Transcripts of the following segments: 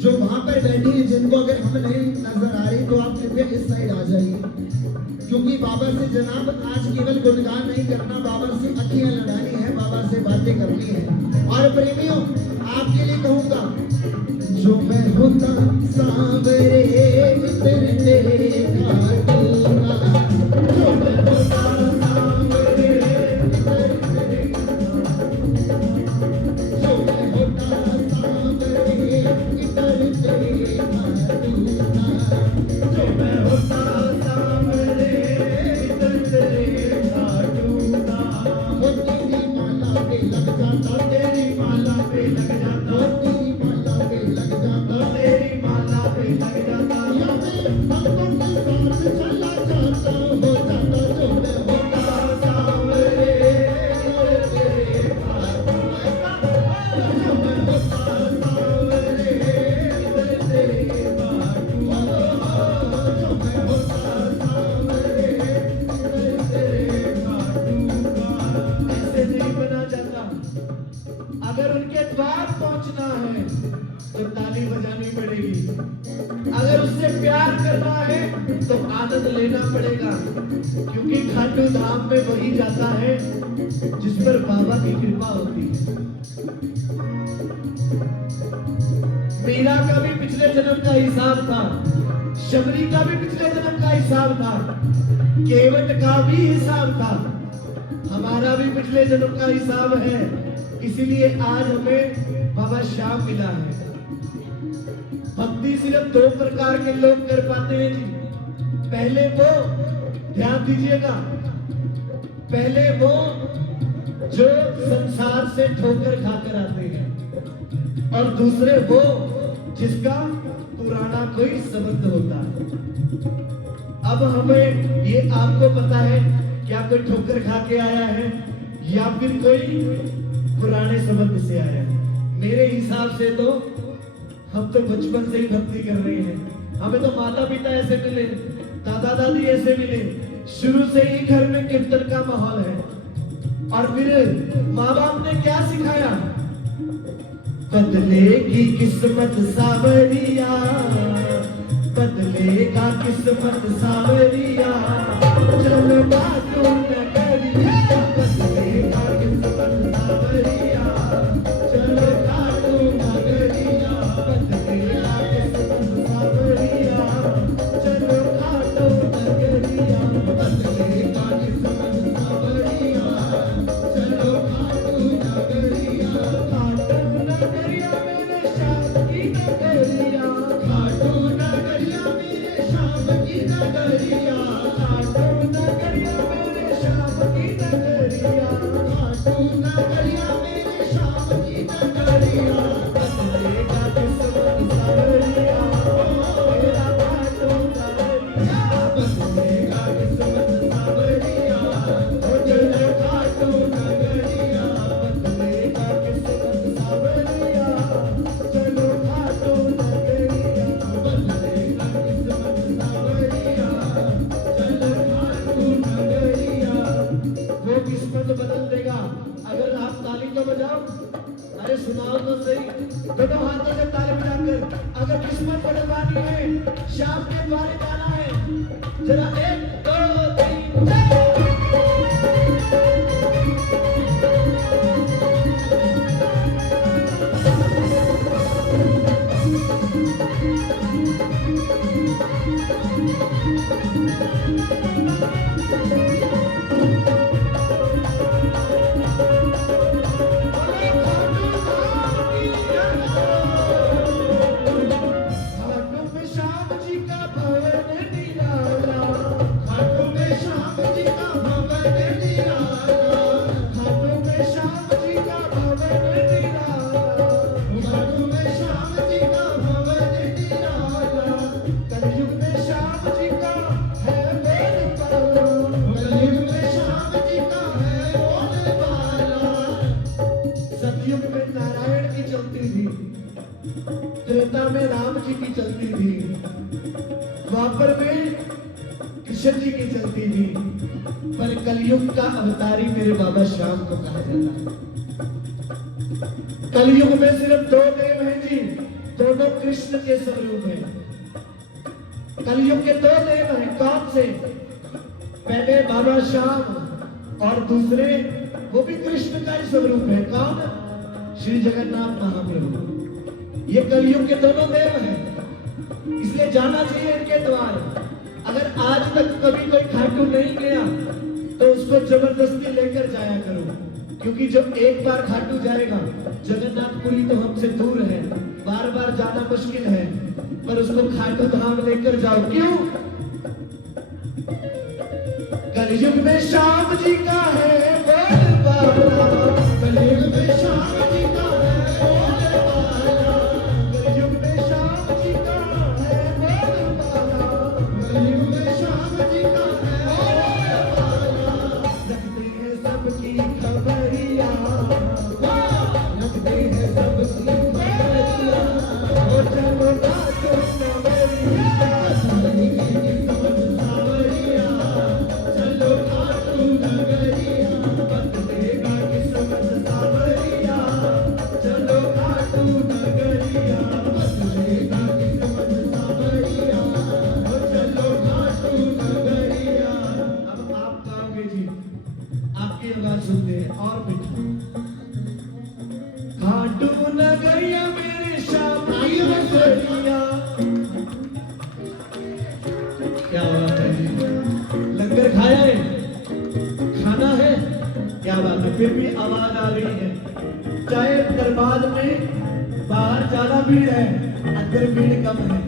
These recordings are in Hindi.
जो वहां पर बैठी है, जिनको अगर हम नहीं नजर आ रही तो आप कृपया इस साइड आ जाइए, क्योंकि बाबा से जनाब आज केवल गुणगान नहीं करना, बाबा से अखियां लड़ानी है, बाबा से बातें करनी है। और प्रेमियों आपके लिए कहूंगा, जो मैं होता सांवरे तेरे तेरे खाटूंगा, जो मैं होता सांवरे तेरे तेरे, जो मैं होता सांवरे तेरे तेरे खाटूंगा, जो मैं होता सांवरे तेरे तेरे खाटूंगा। वो तेरी माला पे लग जाता, तेरी माला पे लग जाता, तेरी माला पे लग जाता, तेरी माला पे लग जाता, या मैं भक्तों के साथ चला जाता, हो जाता जो मैं होता सांवरे तेरे तेरे खाटूंगा, जो मैं होता सांवरे तेरे तेरे खाटूंगा, जो मैं होता सांवरे तेरे तेरे खाटूंगा। ऐसे नहीं बना जाता। अगर उनके द्वार पहुंचना है तो ताली बजानी पड़ेगी, अगर उससे प्यार करना है तो आनंद लेना पड़ेगा, क्योंकि खाटू धाम में वही जाता है जिस पर बाबा की कृपा होती है। मीरा का भी पिछले जन्म का हिसाब था, शबरी का भी पिछले जन्म का हिसाब था, केवट का भी हिसाब था, हमारा भी पिछले जन्म का हिसाब है। इसीलिए आज हमें बाबा श्याम मिला है। भक्ति सिर्फ दो प्रकार के लोग कर पाते हैं जी। पहले वो, ध्यान दीजिएगा, पहले वो जो संसार से ठोकर खाकर आते हैं, और दूसरे वो जिसका पुराना कोई संबंध होता है। अब हमें ये आपको पता है क्या कोई ठोकर खा के आया है या फिर कोई पुराने संबंध से आया है। मेरे हिसाब से तो हम तो बचपन से ही भक्ति कर रहे हैं। हमें तो माता पिता ऐसे मिले, दादा दादी ऐसे मिले, शुरू से ही घर में कीर्तन का माहौल है। और फिर माँ बाप ने क्या सिखाया? बदलेगी किस्मत सावरिया, बदलेगा किस्मत सावरिया, चलो बातों न करिया, बदलेगा किस्मत सावरिया, चलो बातों न करिया, बदलेगा किस्मत सावरिया, चलो बातों न करिया, बदलेगा किस्मत सावरिया, चलो बातों न करिया, बातों न करिया मेरे श्याम की नगरिया, बातों न करिया मेरे श्याम की नगरिया, बातों न करिया मेरे श्याम की नगरिया, बातों न करिया मेरे श्याम की नगरिया, बदलेगा किस्मत सावरिया, मेरा बातों न करिया, बदलेगा किस्मत सावरिया, चलो बातों न करिया, बदलेगा किस्मत सावरिया, चलो बातों न करिया, बदलेगा किस्मत सावरिया, चलो बातों न करिया। वो किस्मत बदल देगा अगर आप ताली तो बजाओ, अरे सुनाओ तो सही, दोनों हाथों से ताली बजाकर। अगर किस्मत बदलवानी है, श्याम के द्वारे जाना है, जरा 1 2 3 4। खाटू में श्याम जी का भवन निराला, खाटू में श्याम जी का भवन निराला, खाटू में श्याम जी का भवन निराला, खाटू में श्याम जी का भवन निराला, कलयुग में श्याम जी का है बोलबाला, कलयुग में श्याम जी का है बोलबाला। सतयुग में नारायण की चलती थी, त्रेता में राम जी की चलती थी, द्वापर में कृष्ण जी की चलती थी, पर कलयुग का अवतारी मेरे बाबा श्याम को कहा जाता है। कलयुग में सिर्फ 2 देव हैं जी, दोनों कृष्ण के स्वरूप हैं। कलयुग के दो देव हैं, कौन से? पहले बाबा श्याम और दूसरे वो भी कृष्ण का ही स्वरूप है। कौन? श्री जगन्नाथ महाप्रभु। ये कलयुग के दोनों देव हैं, इसलिए जाना चाहिए इनके द्वार। अगर आज तक कभी कोई खाटू नहीं गया तो उसको जबरदस्ती लेकर जाया करो, क्योंकि जब एक बार खाटू जाएगा, जगन्नाथपुरी तो हमसे दूर है, बार बार जाना मुश्किल है, पर उसको खाटू धाम लेकर जाओ। क्यों? कलयुग में श्याम जी का है बोलबाला, कलयुग में श्याम जी का है बोलबाला, कलयुग में श्याम जी का है बोलबाला, कलयुग में श्याम जी का है बोलबाला। रखते हैं सबकी खबरिया, रखते हैं सबकी खबरिया, ओ चलो काटो नवरिया, सुनते हैं और बिठा खाटू नगरिया मेरे श्याम की नगरिया। क्या बात है जी, लंगर खाया है, खाना है, क्या बात है। फिर भी आवाज आ रही है, चाहे दरबार में बाहर ज्यादा भीड़ है, अंदर भीड़ कम है।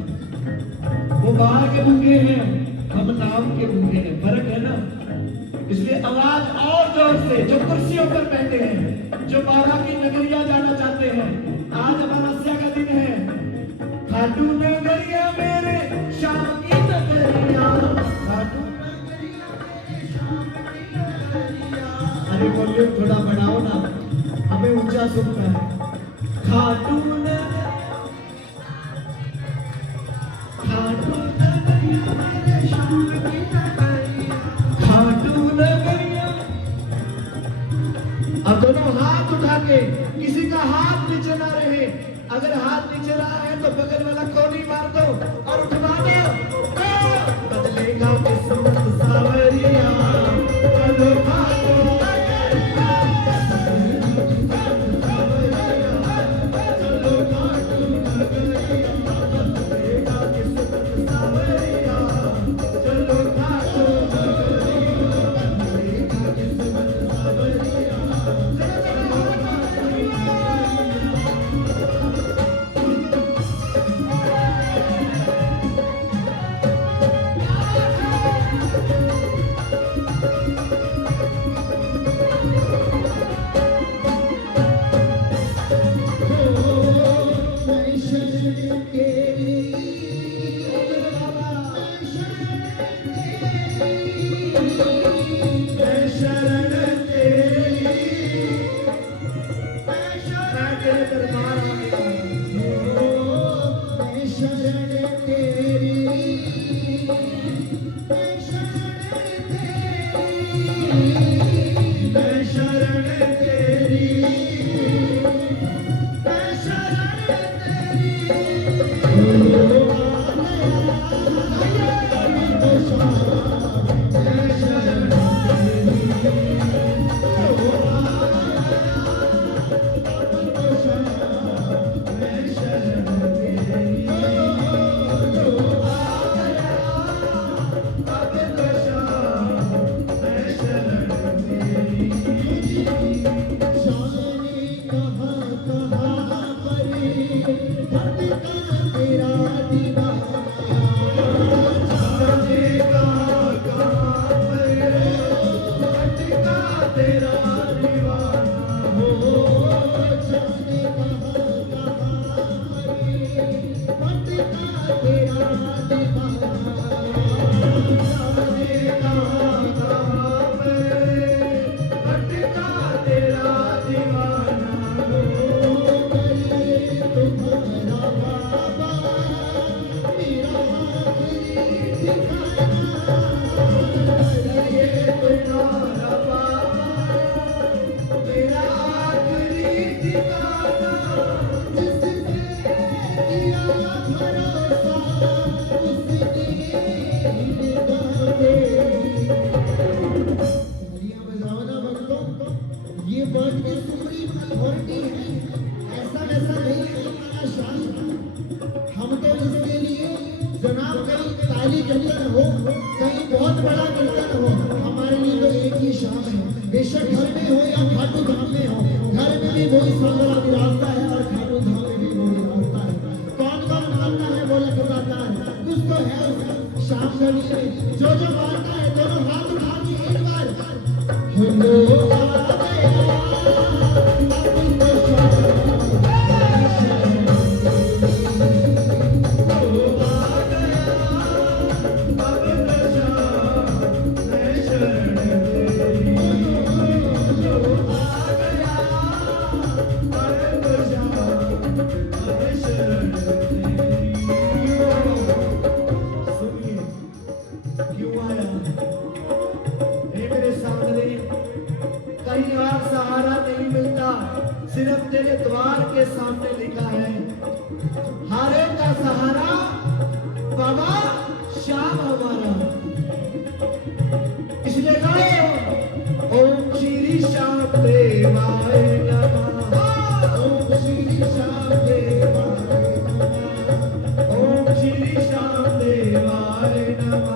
वो बाहर के भूखे हैं, हम नाम के भूखे हैं, फर्क है ना। इसलिए आवाज और जोर से, जो कुर्सियों पर बैठे हैं, जो बाबा की नगरिया जाना चाहते हैं, आज अमावस्या का दिन है। खाटू नगरिया मेरे श्याम की नगरिया, खाटू नगरिया मेरे श्याम की नगरिया। अरे वॉल्यूम थोड़ा बढ़ाओ ना, हमें ऊंचा सुनना है। खाटू नगरिया, खाटू नगरिया मेरे श्याम की नगरिया, खाटू नगरिया। अब दोनों हाथ उठा के, किसी का हाथ नीचे ना रहे, अगर हाथ नीचे रहा है तो बगल वाला कोनी मार दो और उठवा दो। बदलेगा किस्मत सावरिया, चलो खाटू नगरिया, चलो खाटू नगरिया, बदलेगा किस्मत सावरिया, चलो खाटू नगरिया, बदलेगा किस्मत सावरिया। कहाँ कहाँ परी भरोसा उसकी निगाह पे। तालियां बजाओ ना भक्तों, ये वर्ड की सुप्रीम अथॉरिटी है, ऐसा वैसा नहीं है हमारा शास्त्र। हम तो इसके लिए जनाब कहीं ताली कीर्तन हो, कहीं बहुत बड़ा कीर्तन हो, हमारे लिए तो एक ही शाम है। बेशक घर में हो या खाटू धाम में हो, घर में भी वही सांवरा विराजता है और खाटू धाम में भी वो विराजता है। कौन कौन मानता है वो लगाता है, कुछ तो है उस शाम गली में। जो जो मानता है दोनों हाथ उठा के एक बार हुलो आ गया, अपनी तो शाम कहीं और सहारा नहीं मिलता, सिर्फ तेरे द्वार के सामने लिखा है हारे का सहारा बाबा श्याम हमारा। इसलिए गाओ ओम श्री श्याम देवाय नमः, ओम श्री श्याम देवाय नमः, ओम श्री श्याम देवाय नमः,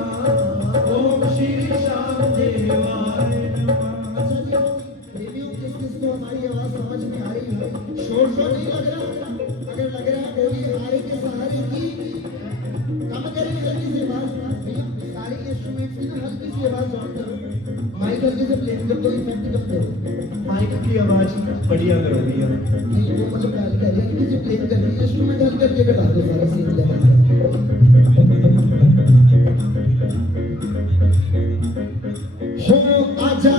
ओम श्री श्याम देवाय नमः। किसको हमारी आवाज समझ में आ रही है? शोर शोर नहीं लग रहा? अगर लग रहा है बोलिए हारे के सहारे की कम करें जल्दी से आवाज। सारे इंस्ट्रूमेंट की ना हल्की सी आवाज ऑन करो, माइक हल्के से प्ले कर दो, इफेक्ट कम करो, माइक की आवाज बढ़िया करो भैया। नहीं वो मुझे गाल कर रही है, किसी प्ले कर रही है, इंस्ट्रूमेंट हल्के करके बैठा दो सारा सीन लगा। हो आजा